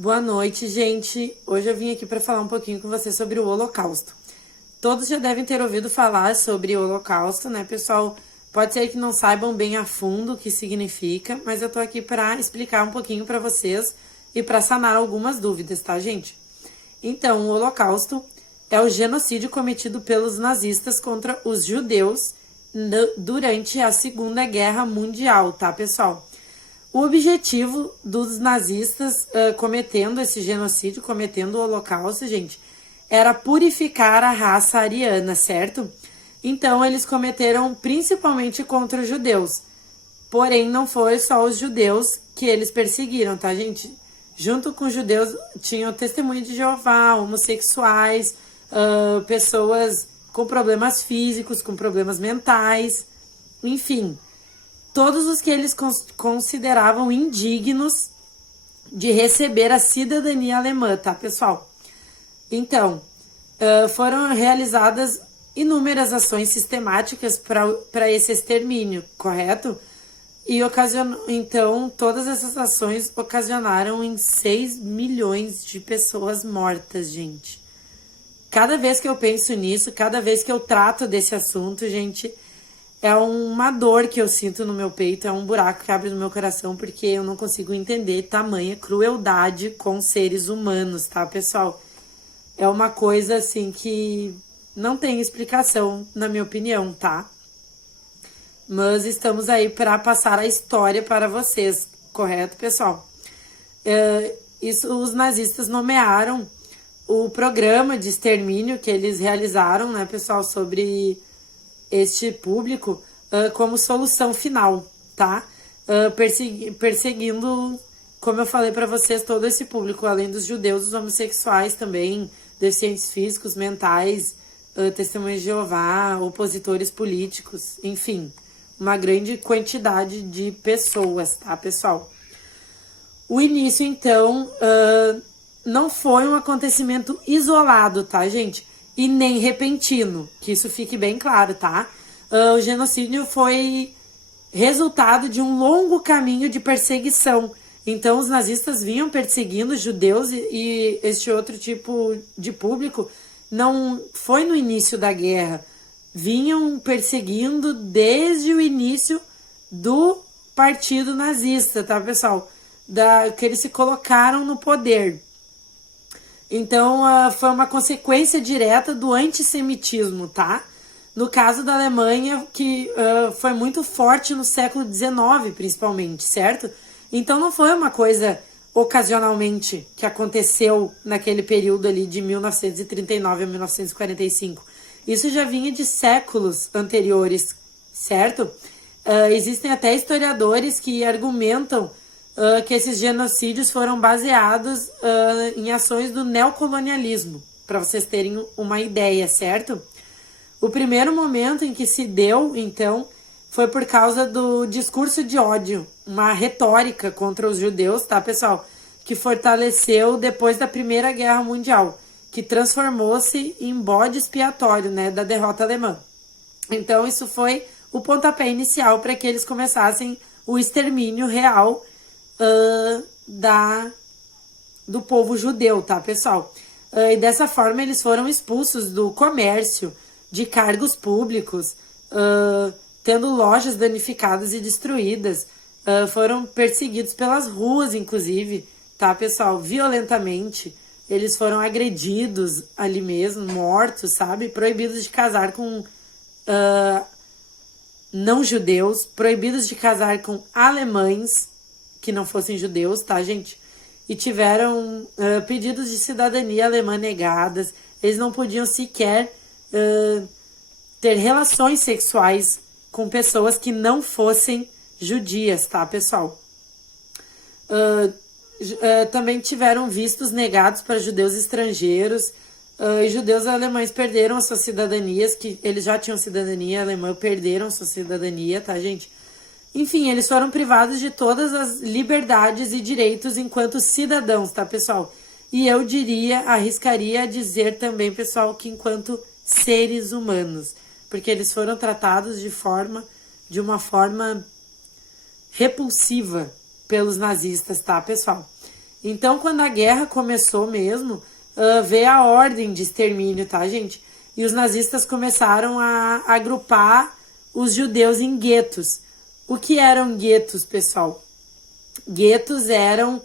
Boa noite, gente. Hoje eu vim aqui para falar um pouquinho com você sobre o Holocausto. Todos já devem ter ouvido falar sobre o Holocausto, né, pessoal? Pode ser que não saibam bem a fundo o que significa, mas eu tô aqui para explicar um pouquinho para vocês e para sanar algumas dúvidas, tá, gente? Então, o Holocausto é o genocídio cometido pelos nazistas contra os judeus durante a Segunda Guerra Mundial, tá, pessoal? O objetivo dos nazistas cometendo esse genocídio, cometendo o Holocausto, gente, era purificar a raça ariana, certo? Então, eles cometeram principalmente contra os judeus. Porém, não foi só os judeus que eles perseguiram, tá, gente? Junto com os judeus, tinham testemunho de Jeová, homossexuais, pessoas com problemas físicos, com problemas mentais, enfim. Todos os que eles consideravam indignos de receber a cidadania alemã, tá, pessoal? Então, foram realizadas inúmeras ações sistemáticas para esse extermínio, correto? E então, todas essas ações ocasionaram em 6 milhões de pessoas mortas, gente. Cada vez que eu penso nisso, cada vez que eu trato desse assunto, gente, é uma dor que eu sinto no meu peito, é um buraco que abre no meu coração, porque eu não consigo entender tamanha crueldade com seres humanos, tá, pessoal? É uma coisa, assim, que não tem explicação, na minha opinião, tá? Mas estamos aí para passar a história para vocês, correto, pessoal? Os nazistas nomearam o programa de extermínio que eles realizaram, né, pessoal, sobre este público como solução final, tá? Perseguindo, como eu falei para vocês, todo esse público, além dos judeus, os homossexuais também, deficientes físicos, mentais, testemunhas de Jeová, opositores políticos, enfim, uma grande quantidade de pessoas, tá, pessoal? O início, então, não foi um acontecimento isolado, tá, gente? E nem repentino, que isso fique bem claro, tá? O genocídio foi resultado de um longo caminho de perseguição. Então, os nazistas vinham perseguindo os judeus e este outro tipo de público não foi no início da guerra. Vinham perseguindo desde o início do partido nazista, tá, pessoal? Que eles se colocaram no poder. Então, foi uma consequência direta do antissemitismo, tá? No caso da Alemanha, que foi muito forte no século XIX, principalmente, certo? Então, não foi uma coisa ocasionalmente que aconteceu naquele período ali de 1939 a 1945. Isso já vinha de séculos anteriores, certo? Existem até historiadores que argumentam que esses genocídios foram baseados em ações do neocolonialismo, para vocês terem uma ideia, certo? O primeiro momento em que se deu, então, foi por causa do discurso de ódio, uma retórica contra os judeus, tá, pessoal? Que fortaleceu depois da Primeira Guerra Mundial, que transformou-se em bode expiatório, né, da derrota alemã. Então, isso foi o pontapé inicial para que eles começassem o extermínio real do povo judeu, tá, pessoal? E dessa forma eles foram expulsos do comércio, de cargos públicos, tendo lojas danificadas e destruídas, foram perseguidos pelas ruas, inclusive, tá, pessoal? Violentamente, eles foram agredidos ali mesmo, mortos, sabe? Proibidos de casar com não judeus, proibidos de casar com alemães que não fossem judeus, tá, gente? E tiveram pedidos de cidadania alemã negadas. Eles não podiam sequer ter relações sexuais com pessoas que não fossem judias, tá, pessoal? Também tiveram vistos negados para judeus estrangeiros. E judeus alemães perderam as suas cidadanias, que eles já tinham cidadania alemã, perderam sua cidadania, tá, gente? Enfim, eles foram privados de todas as liberdades e direitos enquanto cidadãos, tá, pessoal? E eu arriscaria a dizer também, pessoal, que enquanto seres humanos, porque eles foram tratados de uma forma repulsiva pelos nazistas, tá, pessoal? Então, quando a guerra começou mesmo, veio a ordem de extermínio, tá, gente? E os nazistas começaram a agrupar os judeus em guetos. O que eram guetos, pessoal? Guetos eram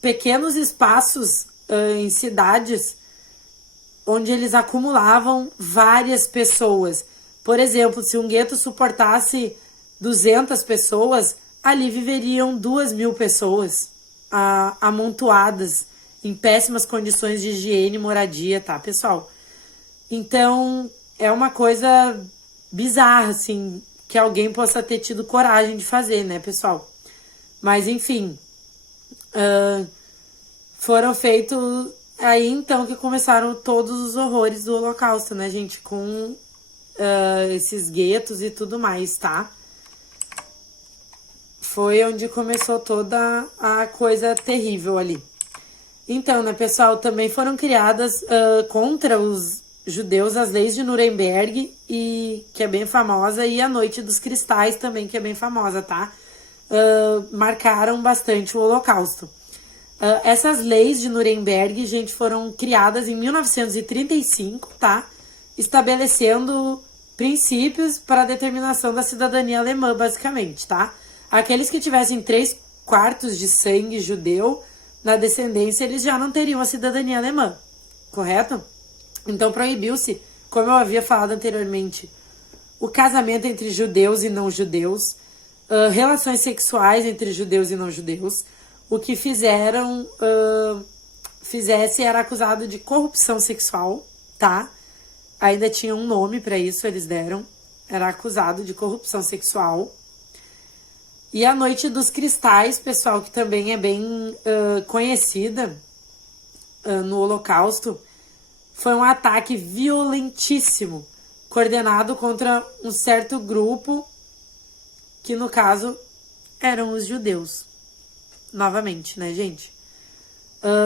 pequenos espaços em cidades onde eles acumulavam várias pessoas. Por exemplo, se um gueto suportasse 200 pessoas, ali viveriam 2.000 pessoas amontoadas em péssimas condições de higiene e moradia, tá, pessoal? Então, é uma coisa bizarra, assim, que alguém possa ter tido coragem de fazer, né, pessoal? Mas, enfim, foram feitos aí, então, que começaram todos os horrores do Holocausto, né, gente? Com esses guetos e tudo mais, tá? Foi onde começou toda a coisa terrível ali. Então, né, pessoal, também foram criadas contra os judeus as leis de Nuremberg, que é bem famosa, e a Noite dos Cristais também, que é bem famosa, tá? Marcaram bastante o Holocausto. Essas leis de Nuremberg, gente, foram criadas em 1935, tá? Estabelecendo princípios para a determinação da cidadania alemã, basicamente, tá? Aqueles que tivessem 3/4 de sangue judeu na descendência, eles já não teriam a cidadania alemã, correto? Então proibiu-se, como eu havia falado anteriormente, o casamento entre judeus e não judeus, relações sexuais entre judeus e não judeus. O que fizesse era acusado de corrupção sexual, tá? Ainda tinha um nome para isso, eles deram. Era acusado de corrupção sexual. E a Noite dos Cristais, pessoal, que também é bem conhecida no Holocausto, foi um ataque violentíssimo, coordenado contra um certo grupo, que no caso eram os judeus. Novamente, né, gente?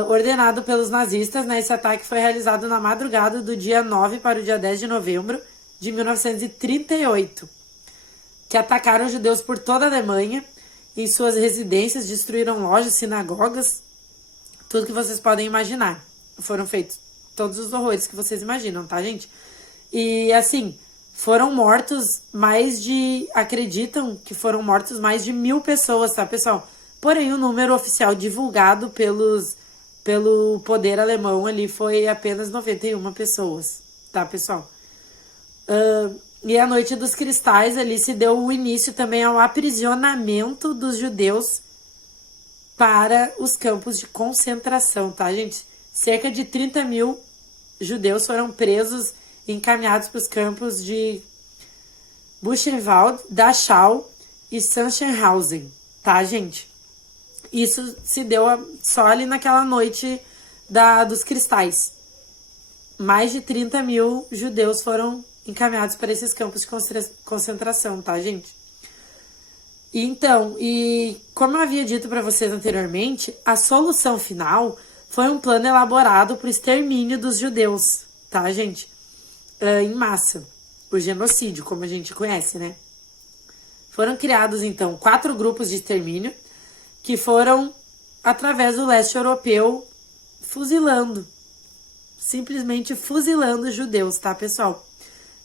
Ordenado pelos nazistas, né, esse ataque foi realizado na madrugada do dia 9 para o dia 10 de novembro de 1938, que atacaram os judeus por toda a Alemanha, em suas residências, destruíram lojas, sinagogas, tudo que vocês podem imaginar. Foram feitos todos os horrores que vocês imaginam, tá, gente? E, assim, foram mortos acreditam que foram mortos mais de 1.000 pessoas, tá, pessoal? Porém, o número oficial divulgado pelo poder alemão ali foi apenas 91 pessoas, tá, pessoal? E a Noite dos Cristais ali se deu o início também ao aprisionamento dos judeus para os campos de concentração, tá, gente? Cerca de 30.000 judeus foram presos e encaminhados para os campos de Buchenwald, Dachau e Sachsenhausen, tá, gente? Isso se deu só ali naquela noite dos cristais. Mais de 30.000 judeus foram encaminhados para esses campos de concentração, tá, gente? Então, e como eu havia dito para vocês anteriormente, a solução final foi um plano elaborado para o extermínio dos judeus, tá, gente? Em massa. O genocídio, como a gente conhece, né? Foram criados, então, 4 grupos de extermínio que foram, através do leste europeu, simplesmente fuzilando os judeus, tá, pessoal?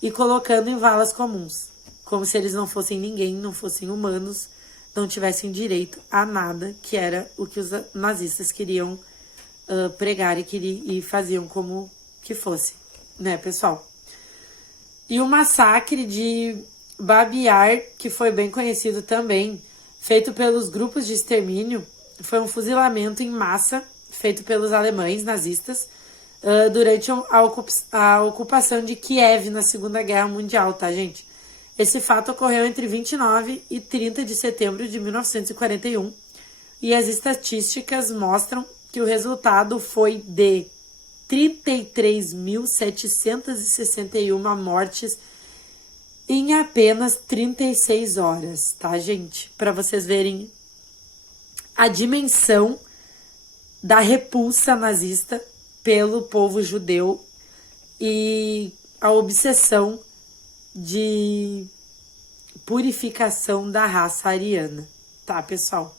E colocando em valas comuns, como se eles não fossem ninguém, não fossem humanos, não tivessem direito a nada, que era o que os nazistas queriam pregar e faziam como que fosse, né, pessoal? E o massacre de Babi Yar, que foi bem conhecido também, feito pelos grupos de extermínio, foi um fuzilamento em massa feito pelos alemães nazistas durante a ocupação de Kiev na Segunda Guerra Mundial, tá, gente? Esse fato ocorreu entre 29 e 30 de setembro de 1941 e as estatísticas mostram que o resultado foi de 33.761 mortes em apenas 36 horas, tá, gente? Para vocês verem a dimensão da repulsa nazista pelo povo judeu e a obsessão de purificação da raça ariana, tá, pessoal?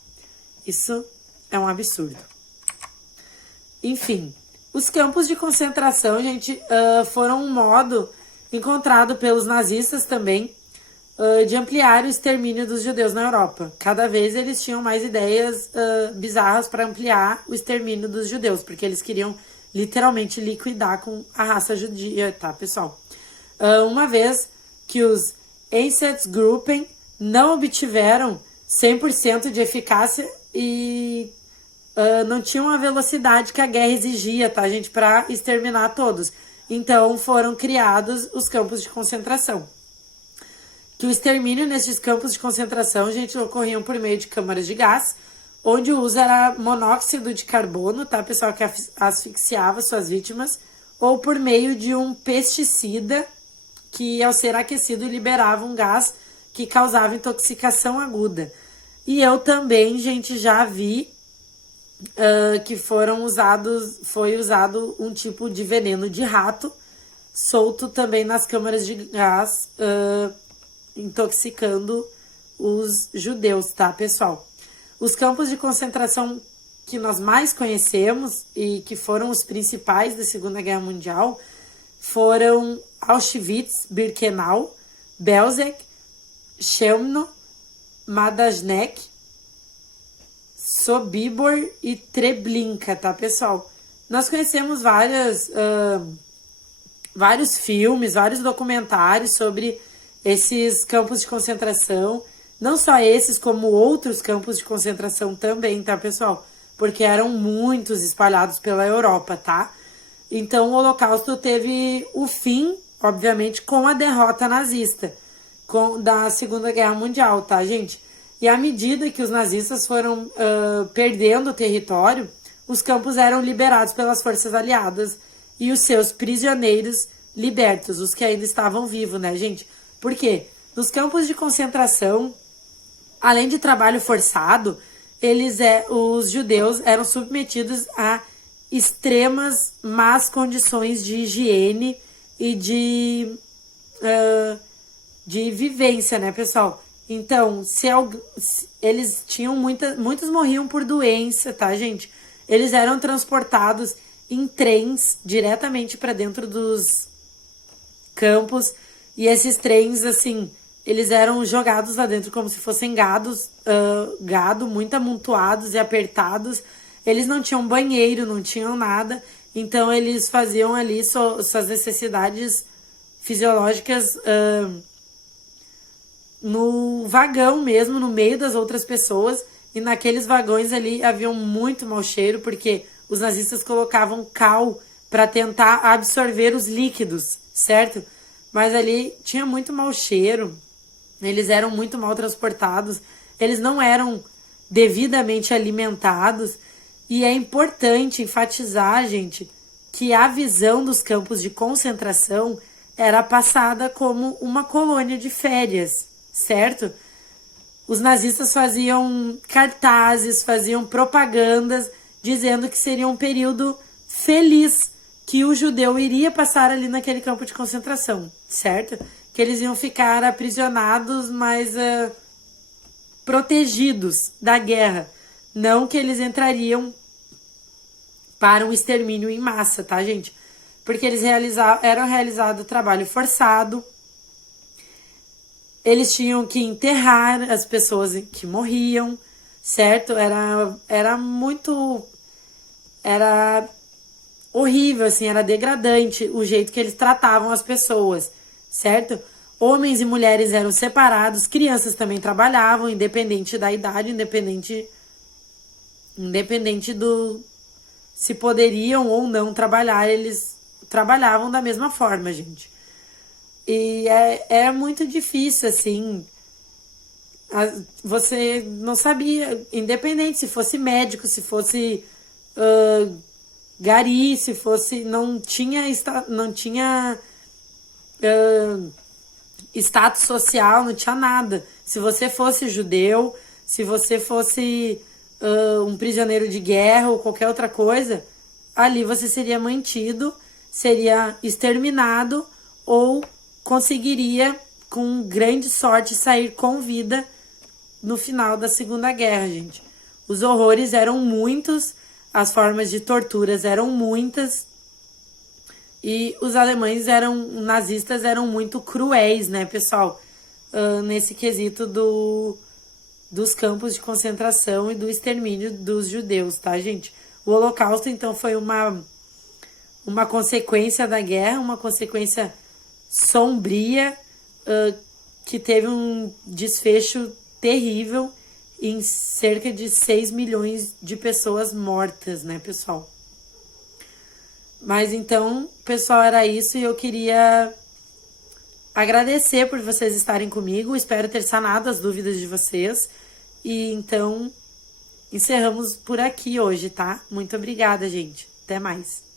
Isso É um absurdo. Enfim, os campos de concentração, gente, foram um modo encontrado pelos nazistas também de ampliar o extermínio dos judeus na Europa. Cada vez eles tinham mais ideias bizarras para ampliar o extermínio dos judeus, porque eles queriam literalmente liquidar com a raça judia, tá, pessoal? Uma vez que os Einsatzgruppen não obtiveram 100% de eficácia e não tinham a velocidade que a guerra exigia, tá, gente, para exterminar todos. Então foram criados os campos de concentração. Que o extermínio nesses campos de concentração, gente, ocorriam por meio de câmaras de gás, onde o uso era monóxido de carbono, tá, pessoal, que asfixiava suas vítimas, ou por meio de um pesticida que, ao ser aquecido, liberava um gás que causava intoxicação aguda. E eu também, gente, já vi que foi usado um tipo de veneno de rato, solto também nas câmaras de gás, intoxicando os judeus, tá, pessoal? Os campos de concentração que nós mais conhecemos e que foram os principais da Segunda Guerra Mundial foram Auschwitz, Birkenau, Belzec, Chelmno, Majdanek, Sobibor e Treblinka, tá, pessoal? Nós conhecemos vários filmes, vários documentários sobre esses campos de concentração, não só esses, como outros campos de concentração também, tá, pessoal? Porque eram muitos espalhados pela Europa, tá? Então, o Holocausto teve o fim, obviamente, com a derrota nazista da Segunda Guerra Mundial, tá, gente? E à medida que os nazistas foram perdendo o território, os campos eram liberados pelas forças aliadas e os seus prisioneiros libertos, os que ainda estavam vivos, né, gente? Por quê? Nos campos de concentração, além de trabalho forçado, os judeus eram submetidos a extremas más condições de higiene e de vivência, né, pessoal? Então, eles tinham muitos morriam por doença, tá, gente? Eles eram transportados em trens diretamente para dentro dos campos. E esses trens, assim, eles eram jogados lá dentro como se fossem gado, muito amontoados e apertados. Eles não tinham banheiro, não tinham nada. Então, eles faziam ali suas necessidades fisiológicas no vagão mesmo, no meio das outras pessoas. E naqueles vagões ali havia muito mau cheiro, porque os nazistas colocavam cal para tentar absorver os líquidos, certo? Mas ali tinha muito mau cheiro, eles eram muito mal transportados, eles não eram devidamente alimentados. E é importante enfatizar, gente, que a visão dos campos de concentração era passada como uma colônia de férias, certo? Os nazistas faziam cartazes, faziam propagandas, dizendo que seria um período feliz, que o judeu iria passar ali naquele campo de concentração, certo? Que eles iam ficar aprisionados, mas protegidos da guerra. Não que eles entrariam para um extermínio em massa, tá, gente? Porque eles eram realizado trabalho forçado, eles tinham que enterrar as pessoas que morriam, certo? Era horrível, assim, era degradante o jeito que eles tratavam as pessoas, certo? Homens e mulheres eram separados, crianças também trabalhavam, independente da idade, independente do se poderiam ou não trabalhar, eles trabalhavam da mesma forma, gente. E é muito difícil, assim, você não sabia, independente se fosse médico, se fosse gari, se fosse, não tinha status social, não tinha nada. Se você fosse judeu, se você fosse um prisioneiro de guerra ou qualquer outra coisa, ali você seria mantido, seria exterminado ou conseguiria, com grande sorte, sair com vida no final da Segunda Guerra, gente. Os horrores eram muitos, as formas de torturas eram muitas, e os alemães nazistas eram muito cruéis, né, pessoal? Nesse quesito dos campos de concentração e do extermínio dos judeus, tá, gente? O Holocausto, então, foi uma consequência da guerra, uma consequência sombria, que teve um desfecho terrível em cerca de 6 milhões de pessoas mortas, né, pessoal? Mas então, pessoal, era isso e eu queria agradecer por vocês estarem comigo. Espero ter sanado as dúvidas de vocês. E então, encerramos por aqui hoje, tá? Muito obrigada, gente. Até mais.